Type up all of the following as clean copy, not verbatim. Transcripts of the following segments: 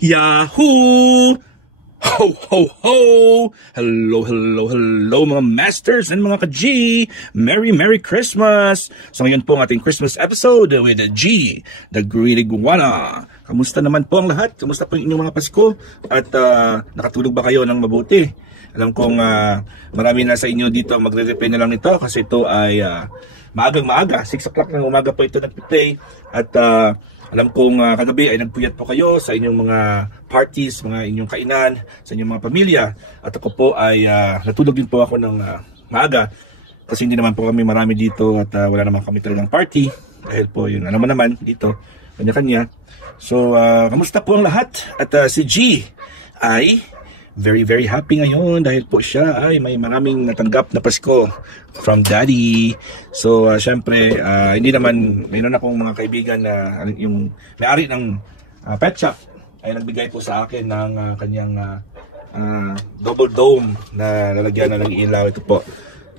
Yahoo! Ho, ho, ho! Hello, hello, hello mga masters and mga ka-G! Merry Christmas! So ngayon po ang ating Christmas episode with the G, the Greedy Guana. Kamusta naman po ang lahat? Kamusta po ang inyong mga Pasko? At nakatulog ba kayo ng mabuti? Alam kong marami na sa inyo dito magre-replay na lang nito kasi ito ay maagang-maaga. 6 o'clock ng umaga po ito nag-play. At alam kong kagabi ay nagpuyat po kayo sa inyong mga parties, mga inyong kainan, sa inyong mga pamilya. At ako po ay natulog din po ako ng maaga kasi hindi naman po kami marami dito at wala naman kami talagang party. Dahil po yun, alam mo naman dito, kanya-kanya. So, kamusta po ang lahat? At si G ay very happy ngayon dahil po siya ay may maraming natanggap na Pasko from Daddy. So syempre hindi naman, mayroon akong mga kaibigan na yung may-ari ng pet shop ay nagbigay po sa akin ng kanyang double dome na lalagyan na ng ilaw. Ito po,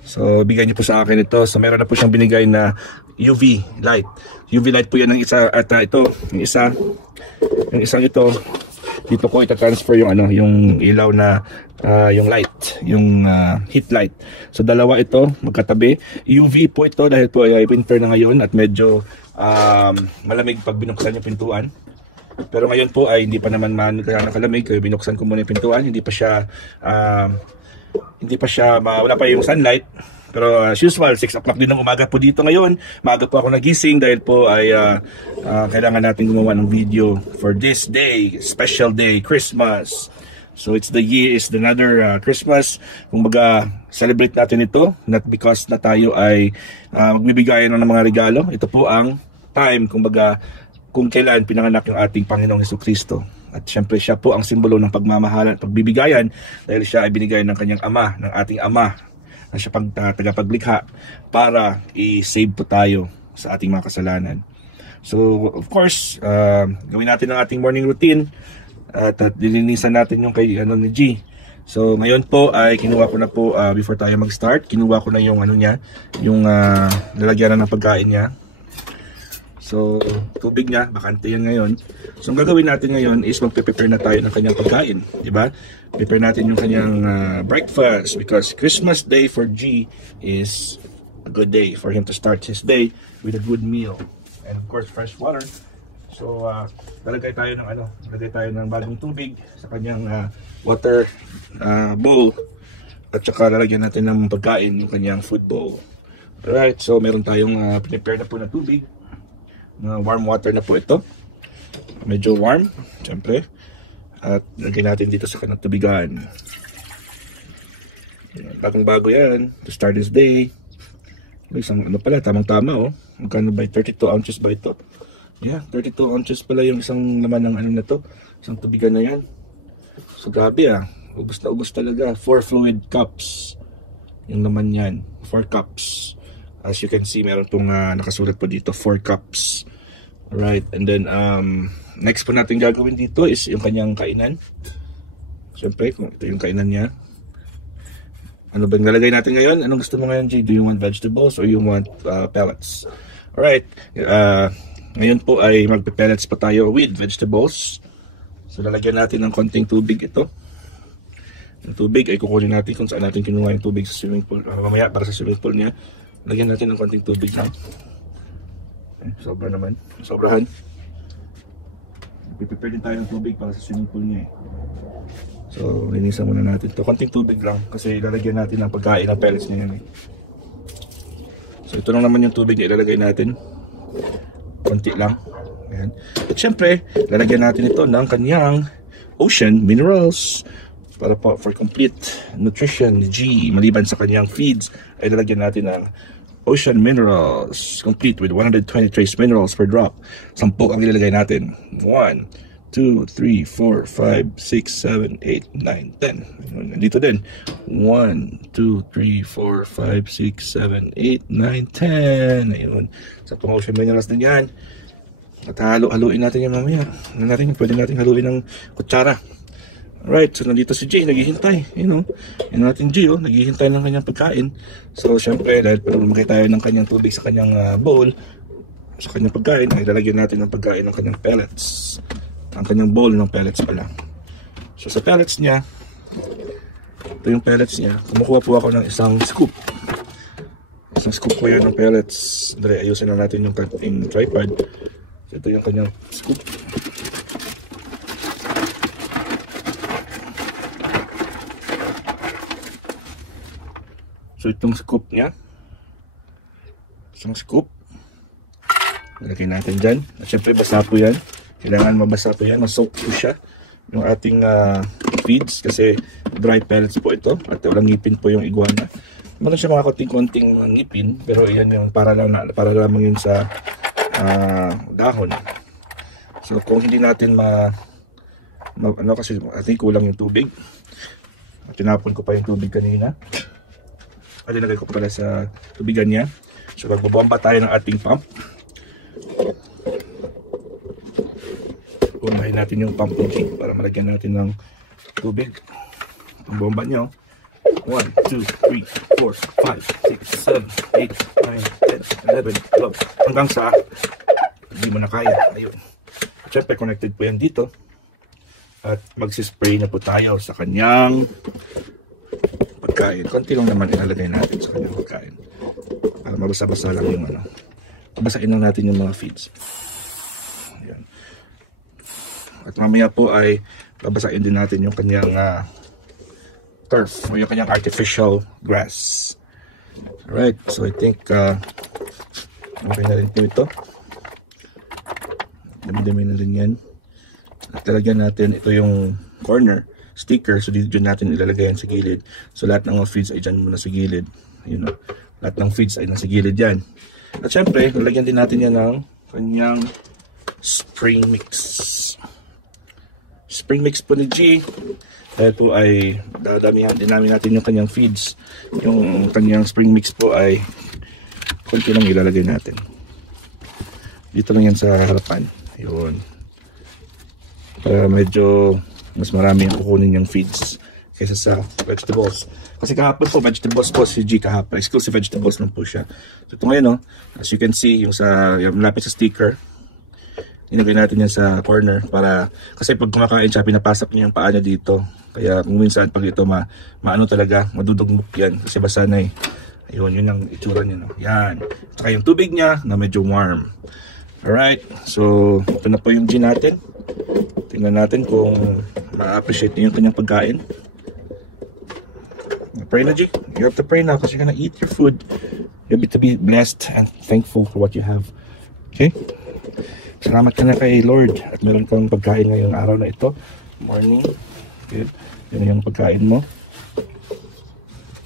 so bigay niyo po sa akin ito. So meron na po siyang binigay na UV light. UV light po yan ng isa. At ito yung isang ito, dito ko ita-transfer yung yung ilaw na yung light, yung heat light. So dalawa ito magkatabi. UV po ito dahil po ay winter na ngayon at medyo malamig pag binuksan yung pintuan. Pero ngayon po ay hindi pa naman nakalamig, kaya binuksan ko muna yung pintuan. Hindi pa siya wala pa yung sunlight. Pero as usual, 6 o'clock din ng umaga po dito ngayon. Maaga po ako nagising dahil po ay kailangan natin gumawa ng video for this day, special day, Christmas. So it's another Christmas. Kumbaga, celebrate natin ito, not because na tayo ay magbibigayan ng mga regalo. Ito po ang time, kumbaga, kung kailan pinanganak yung ating Panginoong Jesucristo. At syempre siya po ang simbolo ng pagmamahalan, pagbibigayan dahil siya ay binigay ng kanyang ama, ng ating ama, na siya tagapaglikha para i-save po tayo sa ating mga kasalanan. So of course, gawin natin ang ating morning routine at dilinisan natin yung kay ni G. So ngayon po ay kinuha ko na po before tayo mag-start, kinuha ko na yung yung lalagyan na ng pagkain niya. So tubig niya, bakante yan ngayon. So ang gagawin natin ngayon is magpe-prepare na tayo ng kanyang pagkain, di ba? Prepare natin yung kanyang breakfast because Christmas day for G is a good day for him to start his day with a good meal and of course fresh water. So lalagay tayo ng bagong tubig sa kanyang water bowl at saka lalagyan natin ng pagkain yung kanyang food bowl. Alright, so meron tayong prepare na po na tubig. Warm water na po ito. Medyo warm, syempre. At lagyan natin dito sa kanang tubigan. Bagong bago yan to start this day. Isang pala, tamang-tama oh. Magkano ba? 32 ounces ba ito? Yeah, 32 ounces pala yung isang laman ng na to. Isang tubigan na yan. So grabe ubos na ubos talaga. 4 fluid cups yung laman yan. 4 cups. As you can see, meron pong nakasulat po dito, 4 cups. Alright, and then next po natin gagawin dito is yung kanyang kainan. Siyempre, ito yung kainan niya. Ano ba yung nalagay natin ngayon? Anong gusto mo ngayon, G? Do you want vegetables or you want pellets? Alright, ngayon po ay magpe-pellets pa tayo with vegetables. So lalagyan natin ng konting tubig ito. Yung tubig ay kukunin natin kung saan natin kinuha yung tubig sa swimming pool. Mamaya para sa swimming pool niya. Lagyan natin ng konting tubig lang. Sobra naman. Sobrahan. Prepare din tayo ng tubig para sa swimming pool niya So, linisan muna natin ito. Konting tubig lang kasi ilalagyan natin ng pagkain ng pellets niya yan So, ito lang naman yung tubig na ilalagay natin. Konti lang. Ayan. At syempre, lalagyan natin ito ng kanyang ocean minerals para po for complete nutrition ni G. Maliban sa kanyang feeds, ay lalagyan natin ng ocean minerals complete with 120 trace minerals per drop. 10 ang ilalagay natin. 1, 2, 3, 4, 5, 6, 7, 8, 9, 10. Nandito din. 1, 2, 3, 4, 5, 6, 7, 8, 9, 10. Ayun. Sa ocean minerals din yan. At haluin natin yan mamaya. Pwede natin haluin ng kutsara. Alright, so nandito si Jay, naghihintay. Yun natin Jay, naghihintay ng kanyang pagkain. So, syempre, dahil lumagay tayo ng kanyang tubig sa kanyang bowl, sa kanyang pagkain, ay lalagyan natin ng pagkain ng kanyang pellets. ang kanyang bowl ng pellets pala. So sa pellets niya, ito yung pellets niya. Kumukuha po ako ng isang scoop. Isang scoop po yan ng pellets. Dali, ayusin na natin yung ating tripod. So ito yung kanyang scoop. So itong scoop niya, isang scoop, nalagay natin dyan. At syempre basa po yan, kailangan mabasa po yan, masoak po siya yung ating feeds kasi dry pellets po ito at walang ngipin po yung iguana. Meron siya mga konting-konting ngipin pero yan yung para lamang yun sa dahon. So kung hindi natin kasi ating kulang yung tubig, tinapon ko pa yung tubig kanina. At nilagay ko pala sa tubigan niya. So magbobomba tayo ng ating pump. Unahin natin yung pump ng para malagyan natin ng tubig. Ang bomba niya 1, 2, 3, 4, 5, 6, 7, 8, 9, 10, 11, 12 hanggang sa hindi mo na kaya. Ayun. Siyempre connected po yan dito. At magsispray na po tayo sa kanyang pagkain. Konti lang naman ilalagay natin sa kanyang pagkain. Para mabasa-basa lang yung basain lang natin yung mga feeds. Ayan. At mamaya po ay babasain din natin yung kanyang turf o yung kanyang artificial grass. Alright, so I think okay na rin po ito. Dami-dami na rin yan. At talagyan natin ito yung corner sticker, so dito natin ilalagay yan sa gilid. So lahat ng feeds ay dyan muna sa gilid. Lahat ng feeds ay nasa gilid yan. At syempre, lalagyan din natin yan ng kanyang spring mix. Spring mix po ni G. Dahil po ay dadamihan din natin yung kanyang feeds. Yung kanyang spring mix po ay konti lang ilalagay natin. Dito lang yan sa harapan. Yun. Para medyo mas marami yung kukunin yung feeds kaysa sa vegetables. Kasi kahapon po, vegetables po si G kahapon. Exclusive vegetables lang po siya. So ito ngayon, as you can see, yung malapit sa sticker, inagay natin yan sa corner para, kasi pag kumakain siya, pinapasok niya yung paa niya dito. Kaya kung minsan pag ito, maano talaga, madudugmok yan. Kasi basa na eh. Ayun, yun ang itsura niya. No? Yan. Saka yung tubig niya na medyo warm. Alright, so ito na po yung G natin. Tingnan natin kung ma-appreciate niyo yung kanyang pagkain. Pray na, G. You have to pray now because you're gonna eat your food. You have to be blessed and thankful for what you have. Okay? Salamat ka na kay Lord at meron kang pagkain ngayong araw na ito. Morning. Good. Yan yung pagkain mo.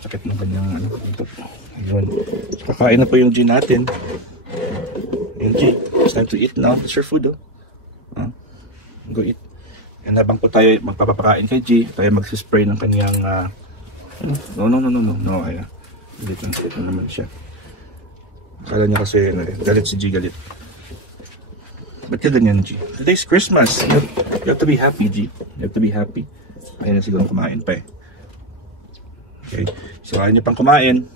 Sakit na kanyang dito. Yun. So, kakain na po yung G natin. Yung G, it's time to eat now. It's your food, Go eat. And habang po tayo magpapakain kay G, tayo magsispray ng kanyang no, ayan. Dito naman siya. Akala niya kasi galit si G, galit. Ba't ka ganyan, G? Today's Christmas. You have to be happy, G. You have to be happy. Ayan na siguro kumain pa eh. Okay. So, ayaw niya pang kumain.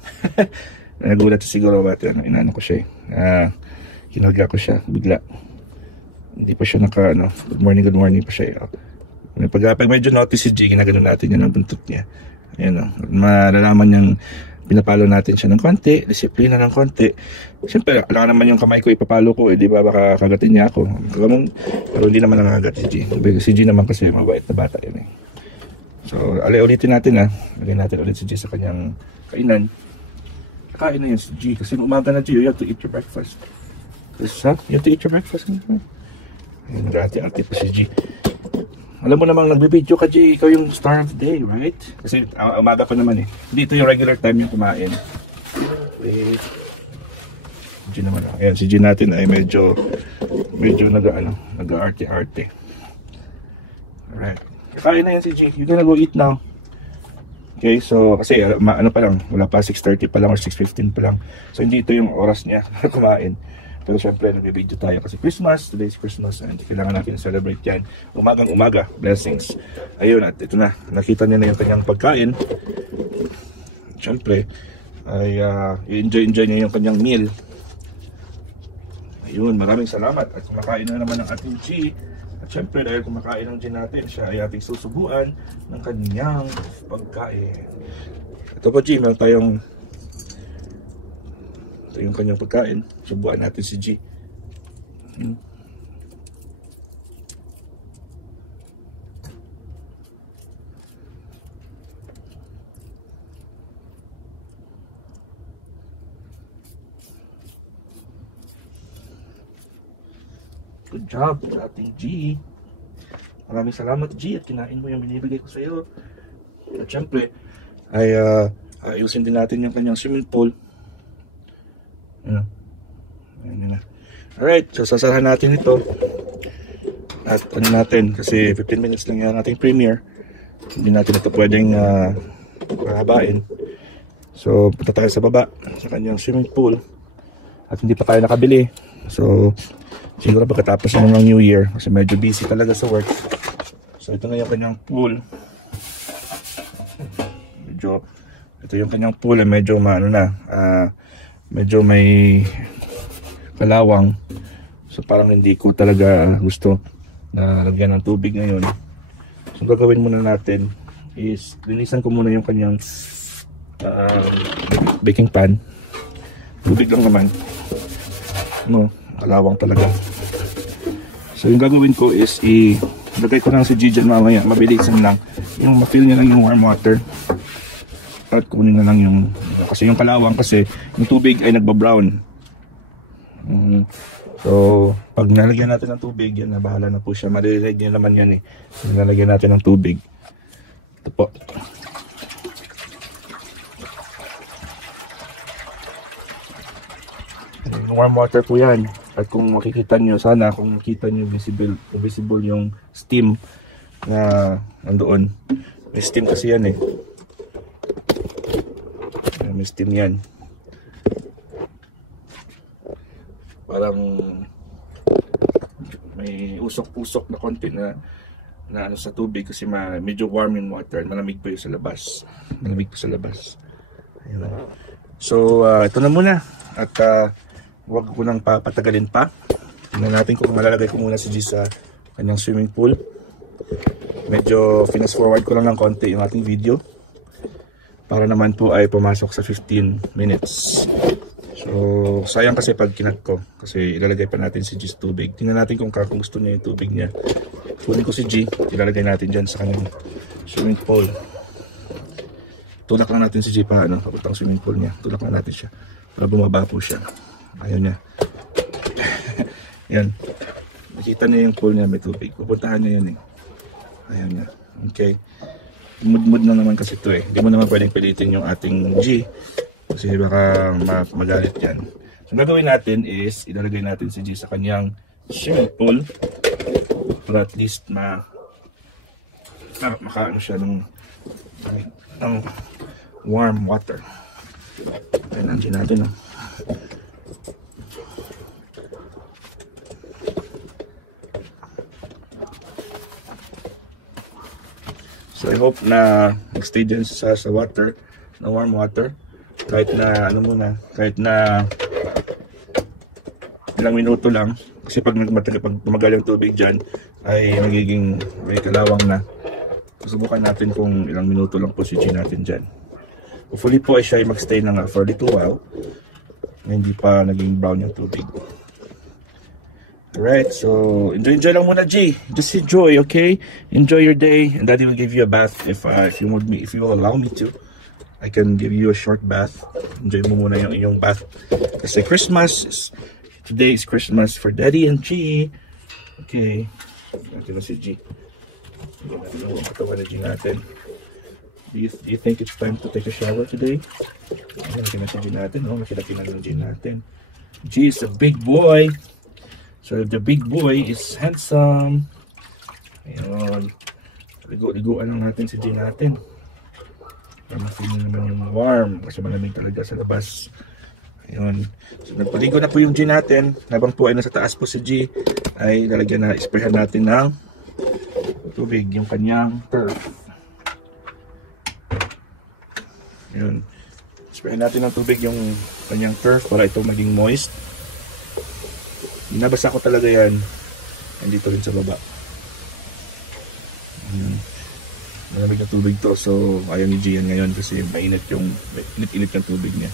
Nagulat siguro ba ito? Inano ko siya eh. Kinagla ko siya bigla. Hindi pa siya good morning pa siya. Pag medyo notice si G, ginagano natin yan ang buntot niya. Ayan malalaman niyang pinapalo natin siya ng konti, disiplina ng konti. Siyempre, alam naman yung kamay ko ipapalo ko, di ba baka kagatin niya ako. Pero hindi naman nangagat si G. Si G naman kasi mabait na bata yun eh. So, ulitin natin lagyan natin ulit si G sa kanyang kainan. Kakain na yan si G, kasi umaga na G, you have to eat your breakfast. You have to eat your breakfast. Ate pa si G. Alam mo namang nagbibideo ka G, ikaw yung star of the day, right? Kasi umaga pa naman eh. Dito yung regular time yung kumain. Wait. G naman. Ayan, si G natin ay medyo nag-arte-arte. Alright. Kakain na yan si G. You gonna go eat now. Okay, so kasi pa lang, wala pa 6:30 pa lang or 6:15 pa lang. So hindi ito yung oras niya kumain. Pero syempre, nag-video tayo kasi Christmas, today's Christmas, and kailangan natin celebrate yan. Umagang-umaga, blessings. Ayun, at ito na, nakita niya na yung kanyang pagkain. Syempre, ay enjoy niya yung kanyang meal. Ayun, maraming salamat. At kumakain na naman ng ating G. At syempre dahil kumakain ng G natin, siya ay ating susubuan ng kanyang pagkain. Ito po G, meron tayong ito yung kanyang pagkain. Subuan natin si G. Good job sa ating G. Maraming salamat G at kinain mo yung binibigay ko sa iyo. At syempre ay ayusin din natin yung kanyang swimming pool. Ayan na. Alright, so sasarahan natin ito. At ano natin, kasi 15 minutes lang yung ating premiere. Hindi natin ito pwedeng pahabain. So punta tayo sa baba sa kanyang swimming pool. At hindi pa tayo nakabili. So siguro pagkatapos ng New Year kasi medyo busy talaga sa work. So ito na yung kanyang pool. Ito yung kanyang pool, medyo medyo may kalawang. So parang hindi ko talaga gusto na lagyan ng tubig ngayon. So gagawin muna natin is linisan ko muna yung kanyang baking pan. Tubig lang naman. Kalawang talaga. So yung gagawin ko is ilagay ko lang si G dyan mamaya, mabilisan lang yung ma-fill niya lang yung warm water at kunin na lang yung kasi yung kalawang kasi yung tubig ay nagbabrown. So pag nalagyan natin ng tubig yan na bahala na po siya, malililig niya naman yan nalagyan natin ng tubig. Ito po. Warm water po yan. At kung makikita nyo, sana kung makita nyo visible yung steam na nandoon. May steam kasi yan may steam yan. Parang may usok-usok na konti na ano sa tubig kasi medyo warm in water. Malamig pa yung sa labas. Malamig pa sa labas. Ayun. So ito na muna. At huwag ko nang papatagalin pa. Tingnan natin kung malalagay ko muna si G sa kanyang swimming pool. Medyo fast forward ko lang ng konti yung ating video para naman po ay pumasok sa 15 minutes. So sayang kasi pag kinat ko kasi ilalagay pa natin si G sa tubig. Tingnan natin kung gusto niya yung tubig niya. Kunin ko si G, ilalagay natin dyan sa kanyang swimming pool. Tulak lang natin si G papuntang swimming pool niya. Tulak lang natin siya para bumaba po siya. Ayaw niya. Yan. Nakita niya yung pool niya, may tubig. Pupuntahan niya yan Ayaw niya. Okay. Mood na naman kasi ito Hindi mo naman pwedeng pilitin yung ating G. Kasi baka magalit yan. So gagawin natin is, ilalagay natin si G sa kanyang swimming pool. Para at least makaano siya ng warm water. Ayan ang G natin So I hope na mag-stay dyan sa water, na warm water. Kahit na kahit na ilang minuto lang. Kasi pag tumagal yung tubig dyan, ay magiging may kalawang na. Susubukan natin kung ilang minuto lang po si G natin dyan. Hopefully po ay siya ay mag-stay na for a little while. Na hindi pa naging brown yung tubig. Alright, so enjoy lang muna G. Just enjoy, okay? Enjoy your day, and Daddy will give you a bath if you will allow me to. I can give you a short bath. Enjoy mo muna yung iyong bath. Kasi today is Christmas for Daddy and G. Okay. Natin na si G. Natin ang katawan na G natin. Do you think it's time to take a shower today? Natin na si G natin. Makilaki na ng G natin. G is a big boy. So the big boy is handsome. Ayun. Ligo-liguan lang natin si G natin. Para ma-feel naman yung warm. Kasi malamig talaga sa labas. Ayun. So nagpaligo na po yung G natin. Habang po ay nasa taas po si G, ay isprayan natin ng tubig yung kanyang turf. Ayun. Isprayan natin ng tubig yung kanyang turf para ito maging moist. Binabasa ko talaga yan. Nandito rin sa baba. Malamig na tubig to, so ayaw ni Gian ngayon kasi mainit yung tubig niya,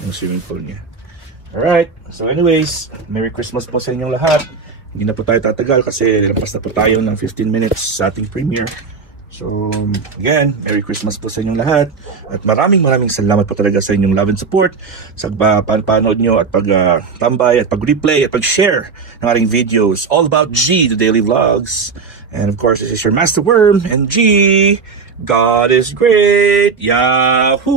yung swimming pool niya. Alright, so anyways, Merry Christmas po sa inyong lahat. Hindi na po tayo tatagal kasi lampas na po tayo ng 15 minutes sa ating premiere. So, again, Merry Christmas po sa inyong lahat. At maraming salamat po talaga sa inyong love and support sa panood nyo at pag-tambay at pag-replay at pag-share ng ating videos. All about G, the daily vlogs. And of course, this is your Master Worm and G. God is great. Yahoo!